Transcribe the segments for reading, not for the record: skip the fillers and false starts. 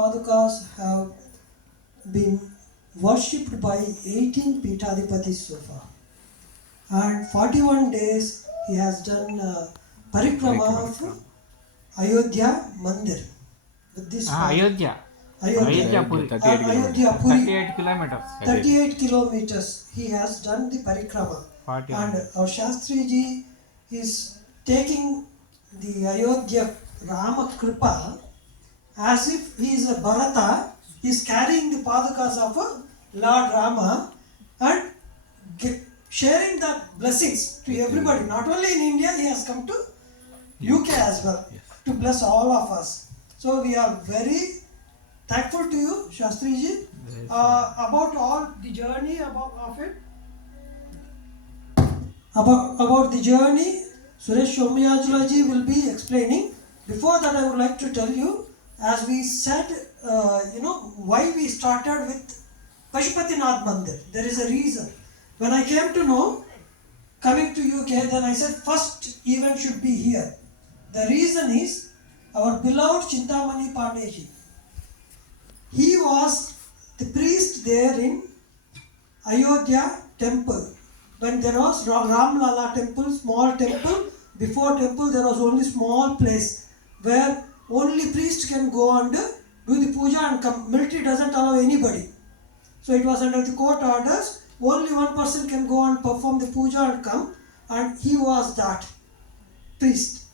Padukas have been worshipped by 18 Pitadipatis so far. And 41 days he has done parikrama of Ayodhya Mandir. With this Ayodhya. Ayodhya Puri. 38 kilometers. 38 kilometers he has done the parikrama. 40. And our Shastri ji is taking the Ayodhya Rama Kripa as if he is a Bharata. He is carrying the Padukas of Lord Rama and sharing the blessings to everybody. Not only in India, he has come to UK as well to bless all of us. So we are very thankful to you, Shastri ji, about all the journey of it. About the journey, Suresh Somyajula ji will be explaining. Before that, I would like to tell you, as we said, why we started with Pashupatinath Mandir. There is a reason. When I came to know, coming to UK, then I said first event should be here. The reason is our beloved Chintamani Pandeji. He was the priest there in Ayodhya temple. When there was Ram Lala temple, small temple, before temple there was only small place where only priest can go and do the puja and come. Military doesn't allow anybody. So it was under the court orders. Only one person can go and perform the puja and come, and he was that priest.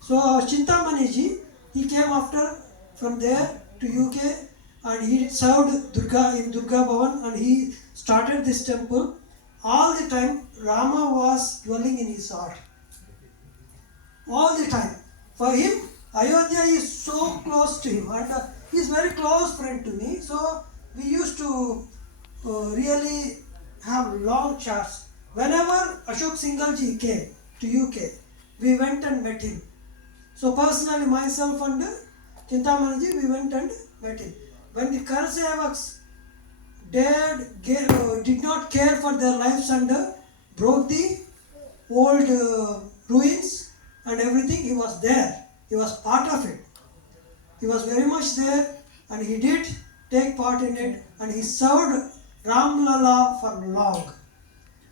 So our Chintamani ji, he came after from there to UK and he served Durga in Durga Bhavan and he started this temple. All the time Rama was dwelling in his heart. All the time. For him, Ayodhya is so close to him and he is very close friend to me. So we used to really have long chats. Whenever Ashok Singhal ji came to UK, we went and met him. So personally, myself and Chintamani ji, we went and met him. When the Karsevaks did not care for their lives and broke the old ruins and everything, he was there. He was part of it. He was very much there and he did take part in it and he served Ram Lala for long.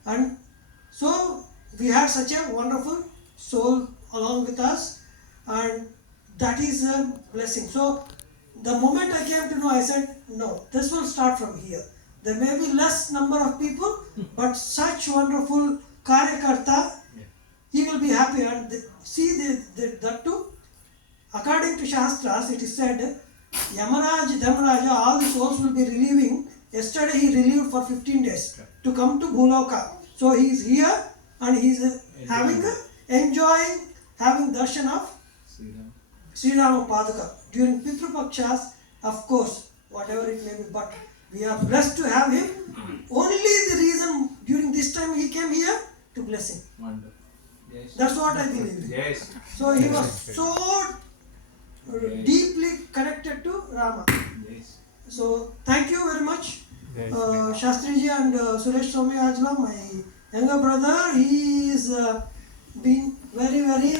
And so we had such a wonderful soul along with us and that is a blessing. So the moment I came to know, I said, no, this will start from here. There may be less number of people, but such wonderful Karyakarta, he will be happy. And that too, according to Shastras, it is said, Yamaraj, Dhamaraja, all the souls will be relieving. Yesterday he relieved for 15 days to come to Bhuloka. So he is here and he is enjoying having darshan of Sri Rama Paduka. During Pitru Pakshas, of course, whatever it may be, but we are blessed to have him. Only the reason during this time he came here to bless him. Wonderful. Yes. That's what I believe. Yes. So he was so deeply connected to Rama. Yes. So thank you very much, Shastri ji and Suresh Somyajula, my younger brother. He is been very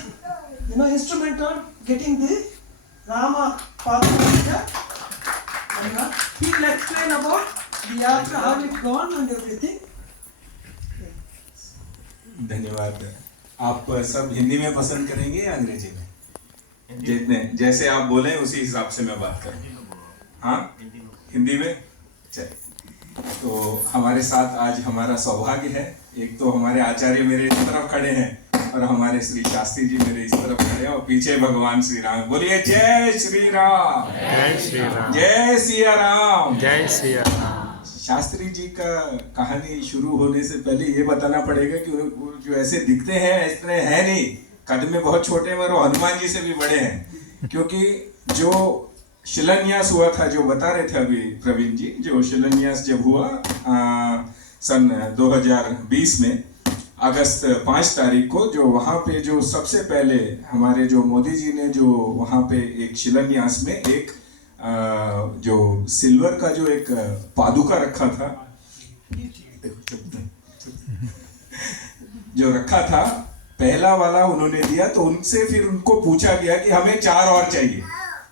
instrumental getting the Rama Paduka. And he will explain about the after how it gone and everything. धन्यवाद. आप सब हिंदी में पसंद करेंगे या अंग्रेजी में? जितने जैसे आप बोले उसी हिसाब से मैं बात करूँ. हाँ, हिंदी में. चलिए. तो हमारे साथ आज हमारा सौभाग्य है. एक तो हमारे आचार्य मेरे इस तरफ खड़े हैं और हमारे श्री शास्त्री जी मेरे इस तरफ खड़े हैं और पीछे भगवान श्री राम. बोलिए जय श्री राम. जय श्री राम. जय सिया राम. जय श्री राम. शास्त्री जी का कहानी शुरू होने से पहले ये बताना पड़ेगा कि वो जो ऐसे दिखते हैं इतने हैं नहीं. कद में बहुत छोटे हैं और वो हनुमान जी से भी बड़े हैं. क्योंकि जो शिलान्यास हुआ था, जो बता रहे थे अभी प्रवीण जी, जो शिलान्यास जब हुआ सन 2020 में अगस्त 5 तारीख को, जो वहाँ पे जो सबसे पहले हमारे जो मोदी जी ने जो वहाँ पे एक शिलान्यास में एक जो सिल्वर का जो एक पादुका रखा था, जो रखा था, पहला वाला उन्होंने दिया. तो उनसे फिर उनको पूछा गया कि हमें 4 और चाहिए.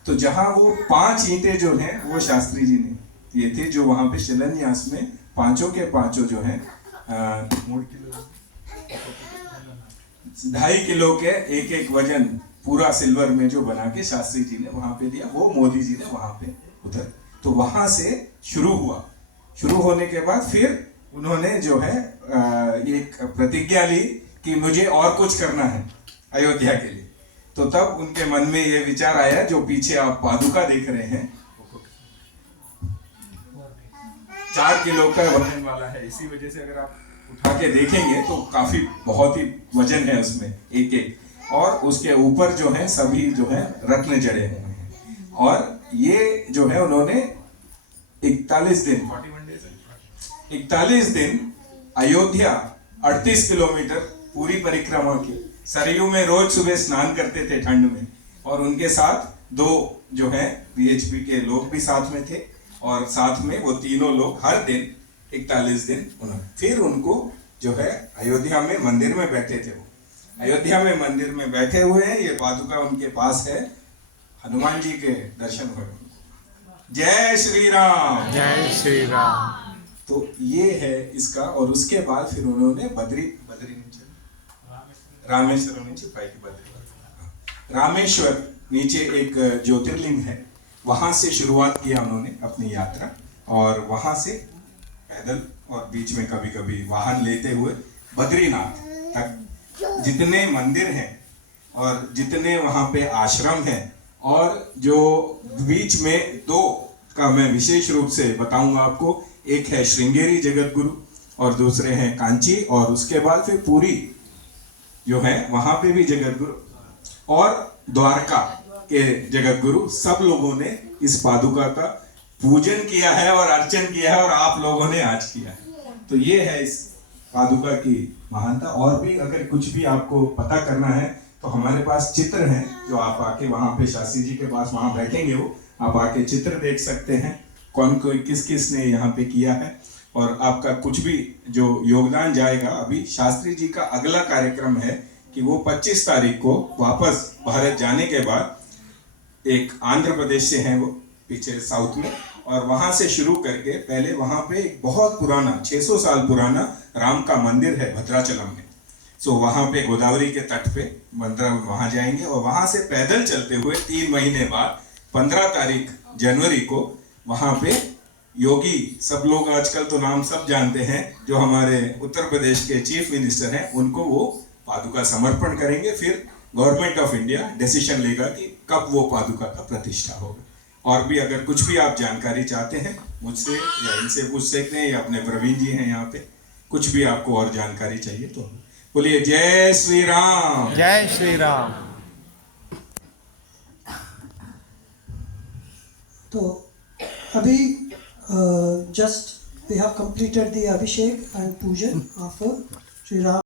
तो जहां वो 5 ईंटें जो हैं वो शास्त्री जी ने ये थे, जो वहां पे शिलान्यास में पांचों के पांचों जो हैं 2.5 किलो के एक एक वजन पूरा सिल्वर में जो बना के शास्त्री जी ने वहां पे दिया, वो मोदी जी ने वहां पे उधर, तो वहां से शुरू हुआ। शुरू होने के बाद फिर उन्होंने जो है एक प्रतिज्ञा ली कि मुझे और कुछ करना है अयोध्या के लिए। तो तब उनके मन में ये विचार आया, जो पीछे आप पादुका देख रहे हैं 4 किलो का वजन वाला है, इसी वजह से अगर आप उठा के देखेंगे तो काफी बहुत ही वजन है उसमें एक एक, और उसके ऊपर जो है सभी जो है रत्न जड़े हुए हैं। और ये जो है उन्होंने 41 दिन अयोध्या 38 किलोमीटर पूरी परिक्रमा की, सरयू में रोज सुबह स्नान करते थे ठंड में, और उनके साथ 2 जो है बीएचपी के लोग भी साथ में थे, और साथ में वो तीनों लोग हर दिन 41 दिन उन्होंने, फिर उनको जो है अयोध्या में मंदिर में बैठे थे, वो अयोध्या में मंदिर में बैठे हुए हैं, ये पादुका उनके पास है, हनुमान जी के दर्शन हुए उनको। जय श्री राम, जय श्री राम। तो ये है इसका। और उसके बाद फिर उन्होंने रामेश्वर नीचे रामेश्वर नीचे एक ज्योतिर्लिंग है, वहां से शुरुआत किया उन्होंने अपनी यात्रा, और वहां से पैदल और बीच में कभी कभी वाहन लेते हुए बद्रीनाथ तक जितने मंदिर हैं और जितने वहां पे आश्रम हैं, और जो बीच में 2 का मैं विशेष रूप से बताऊंगा आपको, एक है श्रृंगेरी जगत गुरु और दूसरे हैं कांची, और उसके बाद फिर पूरी जो है वहां पे भी जगत गुरु, और द्वारका के जगत गुरु, सब लोगों ने इस पादुका का पूजन किया है और अर्चन किया है, और आप लोगों ने आज किया है। तो ये है इस पादुका की महानता। और भी अगर कुछ भी आपको पता करना है तो हमारे पास चित्र हैं, जो आप आके वहां पे शास्त्री जी के पास वहां बैठेंगे, वो आप आके चित्र देख सकते हैं, कौन कोई किस किस ने यहाँ पे किया है, और आपका कुछ भी जो योगदान जाएगा। अभी शास्त्री जी का अगला कार्यक्रम है कि वो 25 तारीख को वापस भारत जाने के बाद एक आंध्र प्रदेश से हैं वो पीछे साउथ में, और वहां से शुरू करके पहले वहां पे एक बहुत पुराना 600 साल पुराना राम का मंदिर है भद्राचलम में। सो वहां पे गोदावरी के तट पे मंदिर, वहां जाएंगे, और वहां से पैदल चलते हुए 3 महीने बाद 15 तारीख जनवरी को वहां पे योगी, सब लोग आजकल तो नाम सब जानते हैं, जो हमारे उत्तर प्रदेश के चीफ मिनिस्टर हैं, उनको वो पादुका समर्पण करेंगे। फिर गवर्नमेंट ऑफ इंडिया डिसीजन लेगा कि कब वो पादुका का प्रतिष्ठा होगा। और भी अगर कुछ भी आप जानकारी चाहते हैं मुझसे या इनसे पूछ सकते हैं, या अपने प्रवीण जी हैं यहाँ पे, कुछ भी आपको और जानकारी चाहिए तो बोलिए जय श्री राम, जय श्री राम। तो अभी just we have completed the Abhishek and Pujan of Sri Ram.